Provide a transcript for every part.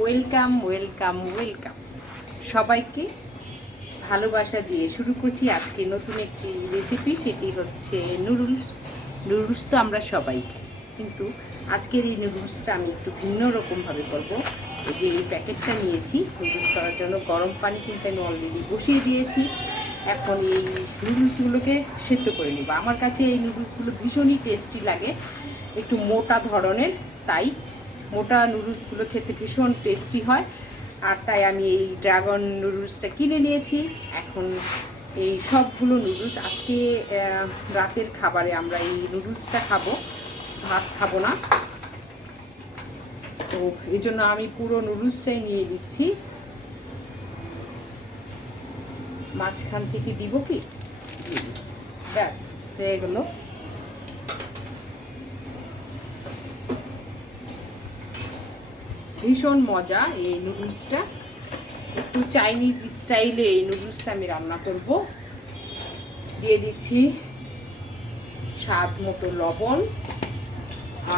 Welcome welcome welcome. সবাইকে ভালোবাসা দিয়ে শুরু করছি আজকে নতুন একটি রেসিপি সেটি হচ্ছে নুডলস নুডলস তো আমরা সবাই কিন্তু আজকের এই নুডলসটা আমি একটু ভিন্ন রকমভাবে করব। এই যে এই প্যাকেটটা নিয়েছি নুডলস করার জন্য গরম পানি কিন্তু আমি অলরেডি বসিয়ে দিয়েছি। এখন এই নুডলসগুলোকে সেদ্ধ করে নেব। আমার কাছে এই নুডলসগুলো ভীষণই টেস্টি লাগে, একটু মোটা ধরনের, তাই মোটা নুডলসগুলো খেতে ভীষণ টেস্টি হয়। আর তাই আমি এই ড্রাগন নুডলসটা কিনে নিয়েছি। এখন এই সবগুলো নুডলস আজকে রাতের খাবারে আমরা এই নুডলসটা খাব। ভাত খাব না। তো এই জন্য আমি পুরো নুডলসটাই নিয়ে নিচ্ছি। মাঝখান থেকে দিব কি? দিয়ে দিচ্ছি ব্যাস হয়ে গেলো। ভীষণ মজা এই নুডলসটা। একটু চাইনিজ স্টাইলে এই নুডলসটা আমি রান্না করব। দিয়ে দিচ্ছি স্বাদ মতো লবণ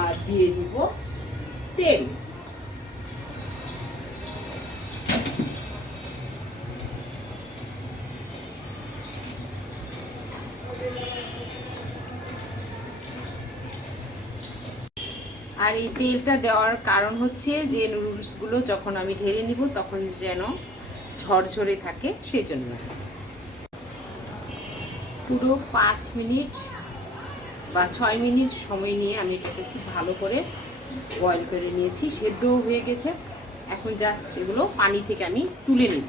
আর দিয়ে দিব তেল। আর এই তেলটা দেওয়ার কারণ হচ্ছে যে নুডলসগুলো যখন আমি ঢেলে নিব তখন যেন ঝরঝরে থাকে সেই জন্য পুরো পাঁচ মিনিট বা ছয় মিনিট সময় নিয়ে আমি এটাকে খুব ভালো করে বয়েল করে নিয়েছি, সেদ্ধও হয়ে গেছে। এখন জাস্ট এগুলো পানি থেকে আমি তুলে নেব।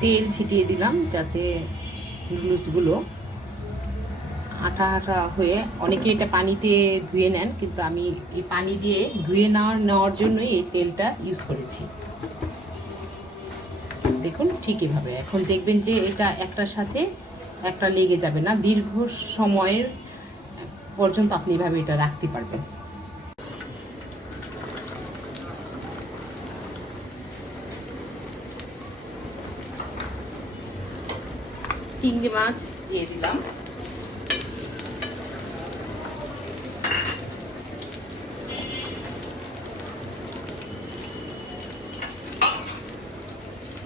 তেল ছিটিয়ে দিলাম যাতে নুডলসগুলো আঠা আঠা হয়ে, অনেকে এটা পানিতে ধুয়ে নেন, কিন্তু আমি এই পানি দিয়ে ধুয়ে নেওয়ার নেওয়ার জন্যই এই তেলটা ইউজ করেছি। দেখুন ঠিক এভাবে। এখন দেখবেন যে এটা একটার সাথে একটা লেগে যাবে না। দীর্ঘ সময়ের পর্যন্ত আপনি এভাবে এটা রাখতে পারবেন। চিংড়ি মাছ দিয়ে দিলাম।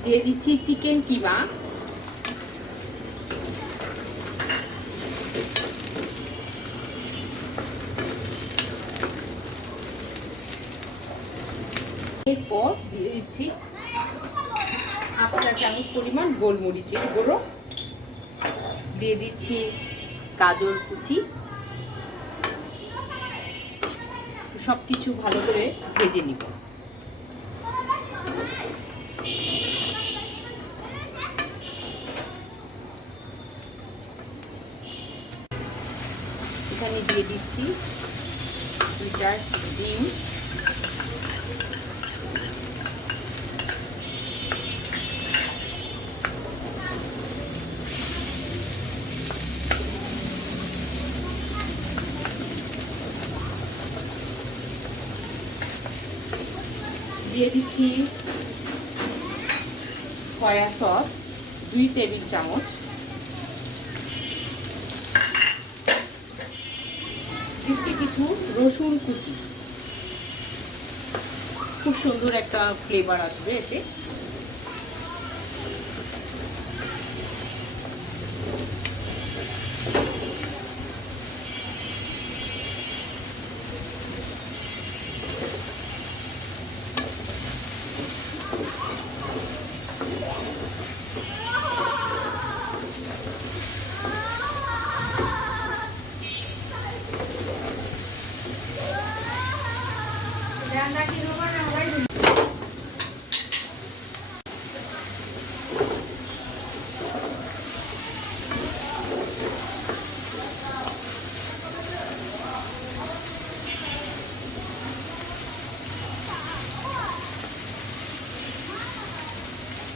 দিয়ে দিচ্ছি চিকেন কিমা। এরপর দিয়ে দিচ্ছি আপনার চামচ পরিমাণ গোলমরিচের গুঁড়ো। দিয়ে দিচ্ছি গাজর, কুচি। সব কিছু ভালো করে ভেজে নিব। এখানে দিয়ে দিচ্ছি দুইটা ডিম। দিয়ে দিচ্ছি সয়া সস, দুই টেবিল চামচ। দিচ্ছি কিছু রসুন কুচি। খুব সুন্দর একটা ফ্লেভার আসবে এতে।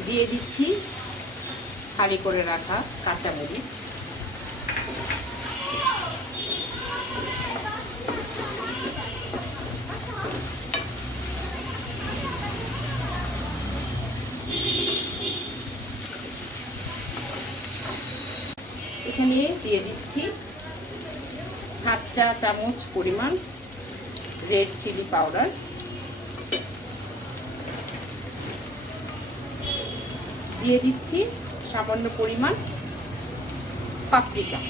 দিয়ে দিচ্ছি হাঁড়ি করে রাখা কাঁচামরিচ। দিয়ে দিচ্ছি হাফ চা চামচ পরিমাণ রেড চিলি পাউডার। দিয়ে দিচ্ছি সামান্য পরিমাণ পাপরিকা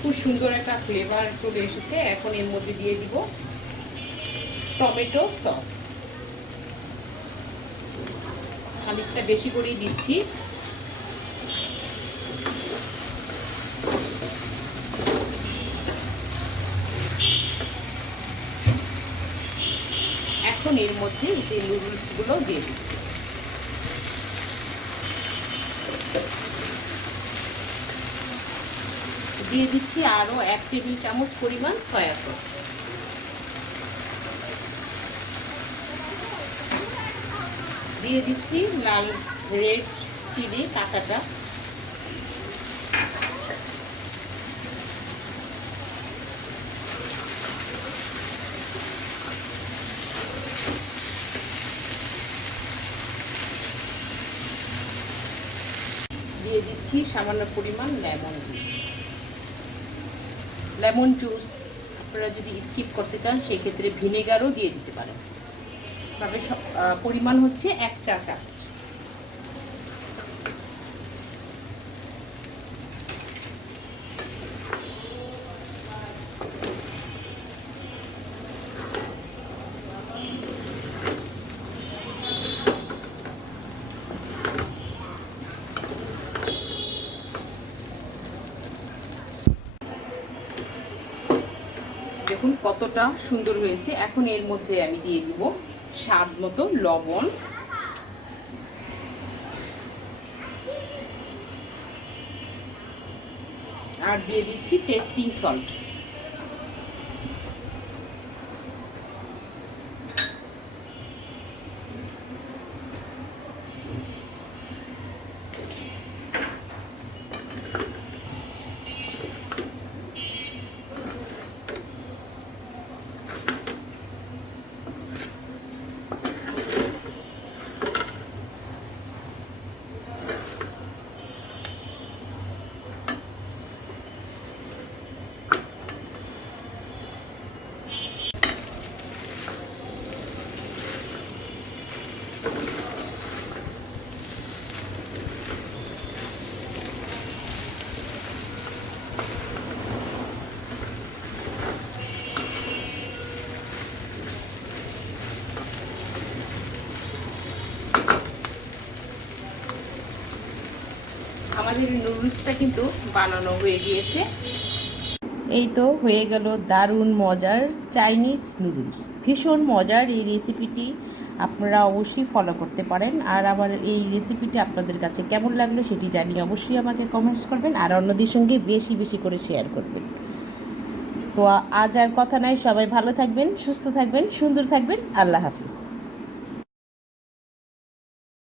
খুব সুন্দর একটা ফ্লেভার চলে এসেছে। এখন এর মধ্যে দিয়ে দিব টমেটো সস। খানিকটা বেশি করেই দিচ্ছি। এখন এর মধ্যে যে নুডলসগুলো দিয়ে দিচ্ছি। দিয়ে দিচ্ছি আরও এক টেবিল চামচ পরিমাণ সয়া সস। দিয়ে দিচ্ছি লাল রেড চিলি কাঁচাটা। দিয়ে দিচ্ছি সামান্য পরিমাণ লেমন জুস লেমন জুস আপনারা যদি স্কিপ করতে চান, সেই ক্ষেত্রে ভিনেগারও দিয়ে দিতে পারেন। তবে পরিমাণ হচ্ছে এক চা চামচ দেখুন কতটা সুন্দর হয়েছে। এখন এর মধ্যে আমি দিয়ে দিব স্বাদ মতো লবণ। আর দিয়ে দিচ্ছি টেস্টিং সল্ট। আমাদের নুডলসটা কিন্তু বানানো হয়ে গিয়েছে। এই তো হয়ে গেল দারুণ মজার চাইনিজ নুডলস। ভীষণ মজার এই রেসিপিটি আপনারা অবশ্যই ফলো করতে পারেন। আর আমার এই রেসিপিটি আপনাদের কাছে কেমন লাগল সেটি জানিয়ে অবশ্যই আমাকে কমেন্টস করবেন আর অন্যদের সঙ্গে বেশি বেশি করে শেয়ার করবেন। তো আজ আর কথা নাই। সবাই ভালো থাকবেন, সুস্থ থাকবেন, সুন্দর থাকবেন। আল্লাহ হাফিজ।